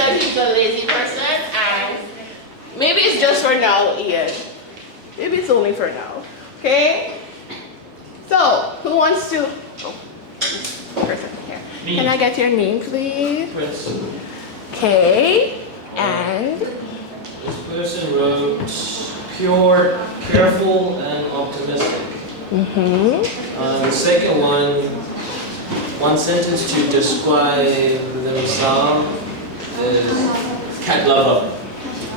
said he's a lazy person, and maybe it's just for now, Ian. Maybe it's only for now. Okay? So, who wants to? Oh, this person here. Me. Can I get your name, please? Prince. Okay. And This person wrote pure, careful, and optimistic. The second one sentence to describe themselves is cat lover.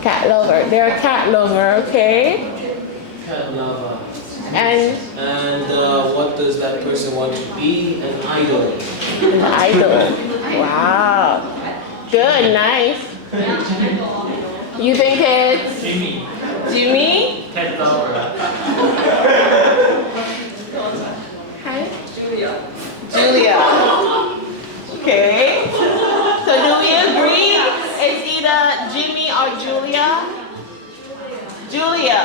cat lover. They're a cat lover, okay? Cat lover. And what does that person want to be? An idol. an idol. Wow. Good, nice. You think it's Jimmy. Jimmy? Cat lover. Hi? Julia. Okay. So do we agree it's either Jimmy or Julia? Julia.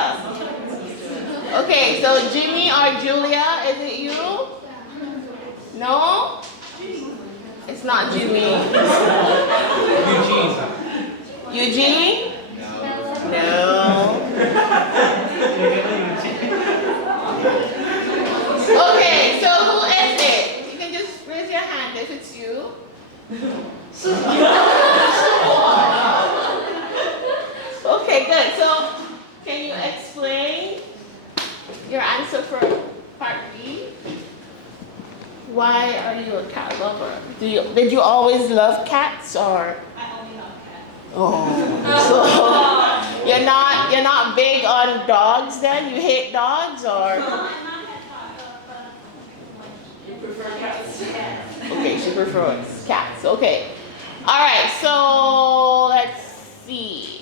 Okay, so Jimmy or Julia, is it you? No? It's not Jimmy. Eugene. Eugene? No. Okay, so who is it? You can just raise your hand if it's you. Okay, good. So can you explain your answer for part B? Why are you a cat lover? Did you always love cats, or? I only love cats. Oh, so you're not big on dogs then? You hate dogs, or? I'm not but You prefer cats? Okay, she prefers cats. Okay. All right. So let's see.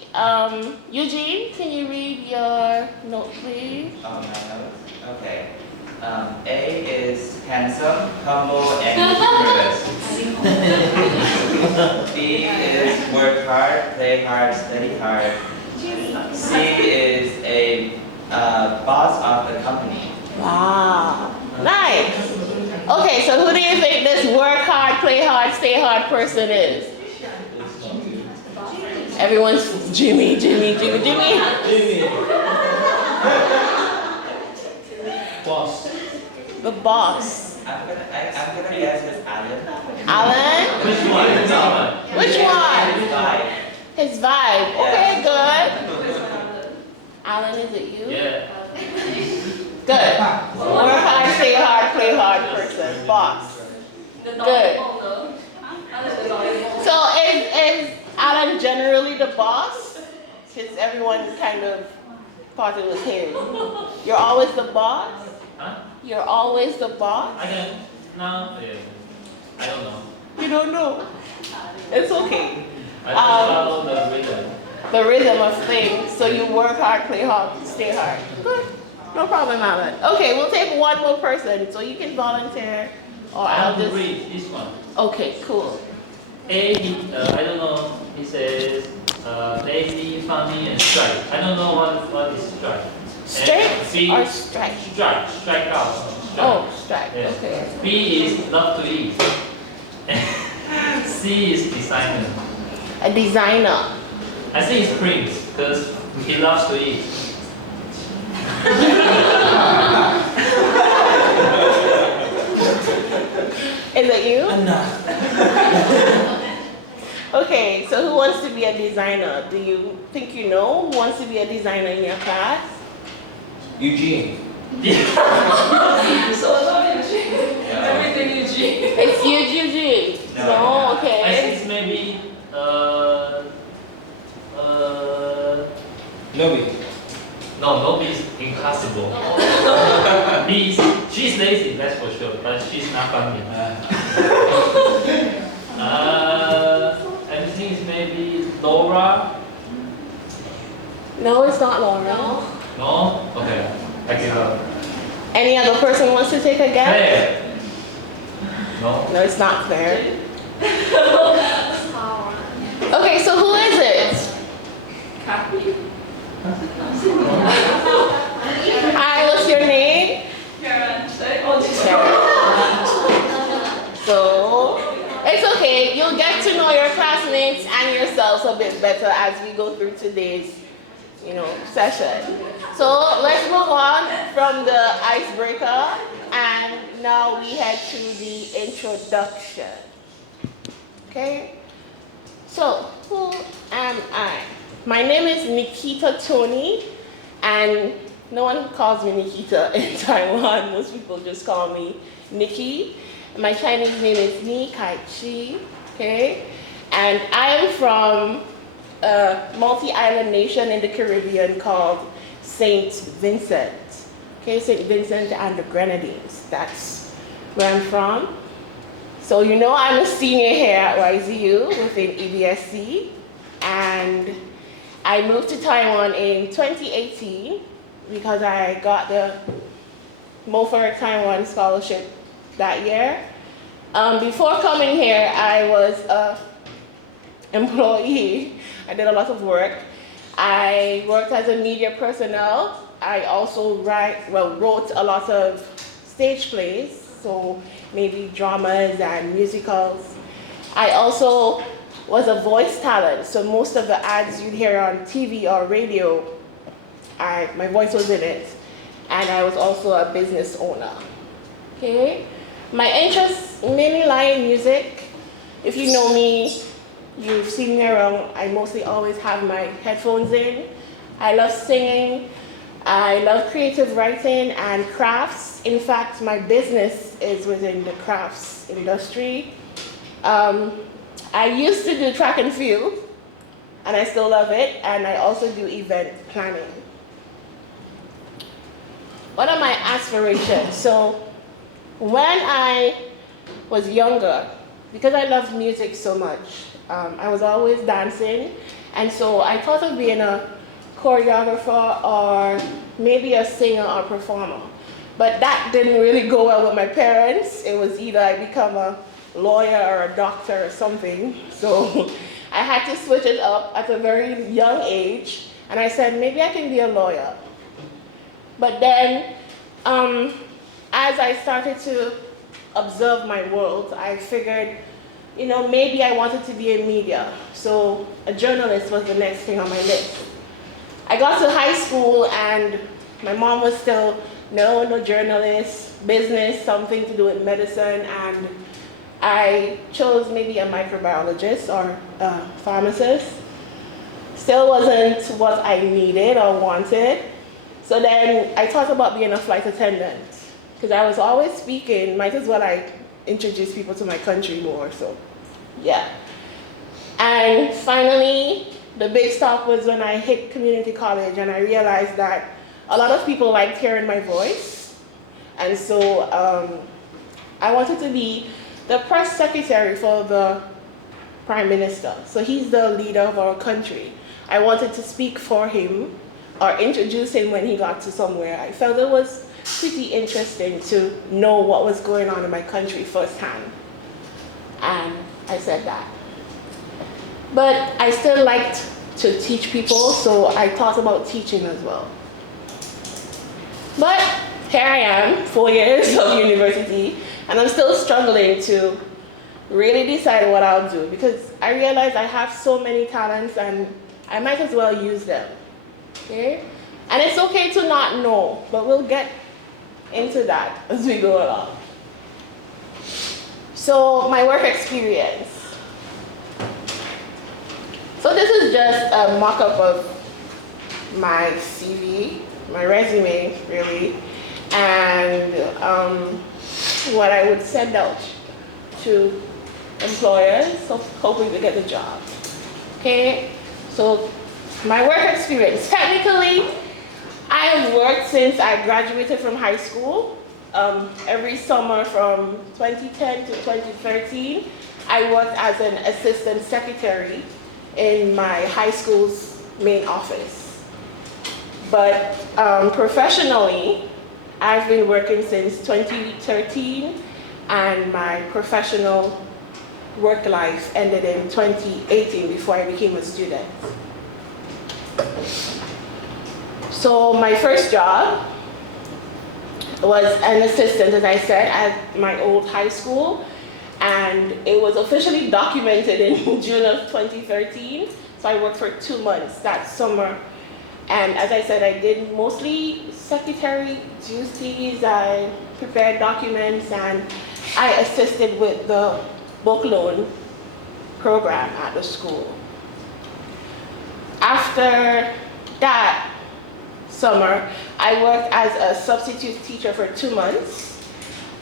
Eugene, can you read your note, please? Oh, my notes? Okay. A is handsome, humble, and humorous. B is work hard, play hard, study hard. C is a boss of the company. Wow. Nice. Okay, so who do you think this work hard, play hard, stay hard person is? Everyone's Jimmy. Boss. The boss. I'm gonna guess it's Alan. Alan? Which one? Which one? Five. His vibe. Okay, good. Alan, is it you? Yeah. Good. Work hard, stay hard, play hard person. Boss. Good. So is Alan generally the boss? Because everyone kind of thought it was him. You're always the boss? Huh? You're always the boss? I don't know. I don't know. You don't know. It's okay. I just follow the rhythm. The rhythm of things. So you work hard, play hard, stay hard. Good. No problem, Alan. Okay, we'll take one more person. So you can volunteer, or I'll I just. read this one. Okay, cool. A, I don't know. He says lazy, funny, and strike. I don't know what is strike. Straight B, or strike? Strike out. Oh, strike. Yes. Okay. B is love to eat. C is designer. A designer. I think it's Prince because he loves to eat. Is it you? Enough. Okay, so who wants to be a designer? Do you think you know who wants to be a designer in your class? Eugene. So it's not Eugene. Everything Eugene. It's you, Eugene. No, No, I okay. think it's maybe Nobi. no, Nobi is impossible. She's lazy, that's for sure, but she's not funny. I think it's maybe Laura. No, it's not Laura. No? Okay, I give up. Any other person wants to take a guess? Claire. No? No, it's not Claire. Okay, so who is it? Kathy. Hi, what's your name? Karen. Oh, Karen. So, it's okay. okay, you'll get to know your classmates and yourselves a bit better as we go through today's, session. So let's move on from the icebreaker, and now we head to the introduction. Okay? So, who am I? My name is Nikita Tony, and no one calls me Nikita in Taiwan. Most people just call me Nickki. My Chinese name is Ni Kai Chi, okay? And I am from a multi-island nation in the Caribbean called Saint Vincent. Okay, Saint Vincent and the Grenadines. That's where I'm from. So I'm a senior here at YZU within EBSC, and I moved to Taiwan in 2018 because I got the Mo for Taiwan scholarship that year. Before coming here, I was an employee. I did a lot of work. I worked as a media personnel. I also wrote a lot of stage plays, so maybe dramas and musicals. I also was a voice talent, so most of the ads you'd hear on TV or radio, my voice was in it. And I was also a business owner. Okay? My interests mainly lie in music. If you know me, you've seen me around, I mostly always have my headphones in. I love singing. I love creative writing and crafts. In fact, my business is within the crafts industry. I used to do track and field, and I still love it, and I also do event planning. What are my aspirations? So when I was younger, because I loved music so much, I was always dancing, and so I thought of being a choreographer or maybe a singer or performer. But that didn't really go well with my parents. It was either I become a lawyer or a doctor or something. So I had to switch it up at a very young age, and I said, maybe I can be a lawyer. But then, as I started to observe my world, I figured, maybe I wanted to be in media. So a journalist was the next thing on my list. I got to high school and my mom was still, no journalist, business, something to do with medicine, and I chose maybe a microbiologist or a pharmacist. Still wasn't what I needed or wanted. So then I thought about being a flight attendant, because I was always speaking, might as well I introduce people to my country more, so yeah. And finally, the big stop was when I hit community college and I realized that a lot of people liked hearing my voice. And so I wanted to be the press secretary for the Prime Minister. So he's the leader of our country. I wanted to speak for him or introduce him when he got to somewhere. I felt it was pretty interesting to know what was going on in my country firsthand. And I said that. But I still liked to teach people, so I thought about teaching as well. But here I am, 4 years of university, and I'm still struggling to really decide what I'll do, because I realize I have so many talents and I might as well use them. Okay? And it's okay to not know, but we'll get into that as we go along. So my work experience. So this is just a mock-up of my CV, my resume, really, and what I would send out to employers, so hoping to get the job. Okay, so my work experience. Technically, I have worked since I graduated from high school. Every summer from 2010 to 2013, I worked as an assistant secretary in my high school's main office. But professionally, I've been working since 2013, and my professional work life ended in 2018 before I became a student. So my first job was an assistant, as I said, at my old high school. and it was officially documented in June of 2013. So I worked for 2 months that summer. And as I said, I did mostly secretary duties. I prepared documents and I assisted with the book loan program at the school. After that summer, I worked as a substitute teacher for 2 months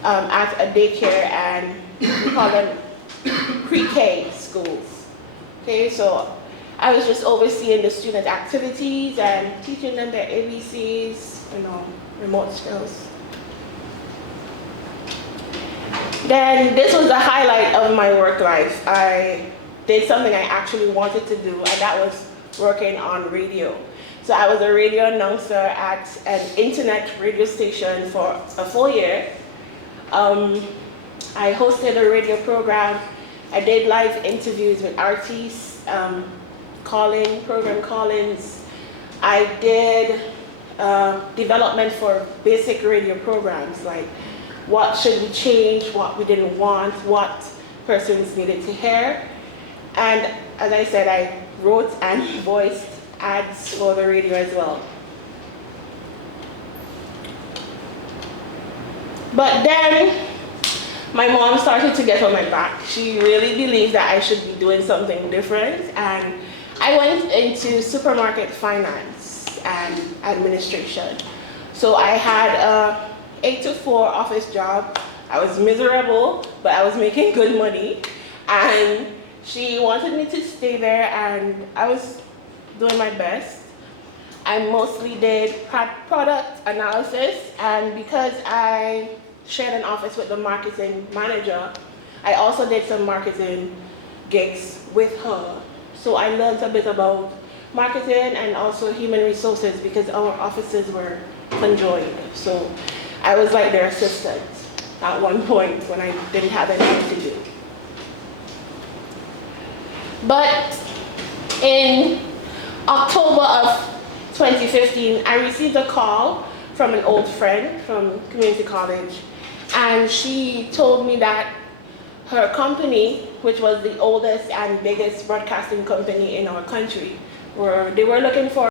at a daycare, and we call them pre-K schools. Okay, so I was just overseeing the student activities and teaching them their ABCs, remote skills. Then this was the highlight of my work life. I did something I actually wanted to do, and that was working on radio. So I was a radio announcer at an internet radio station for a full year. I hosted a radio program. I did live interviews with artists, program call-ins. I did development for basic radio programs, like what should we change, what we didn't want, what persons needed to hear. And as I said, I wrote and voiced ads for the radio as well. But then my mom started to get on my back. She really believed that I should be doing something different, and I went into supermarket finance and administration. So I had a 8 to 4 office job. I was miserable, but I was making good money. And she wanted me to stay there, and I was doing my best. I mostly did product analysis, and because I shared an office with the marketing manager, I also did some marketing gigs with her. So I learned a bit about marketing and also human resources because our offices were conjoined. So I was like their assistant at one point when I didn't have anything to do. But in October of 2015, I received a call from an old friend from community college, and she told me that her company, which was the oldest and biggest broadcasting company in our country, they were looking for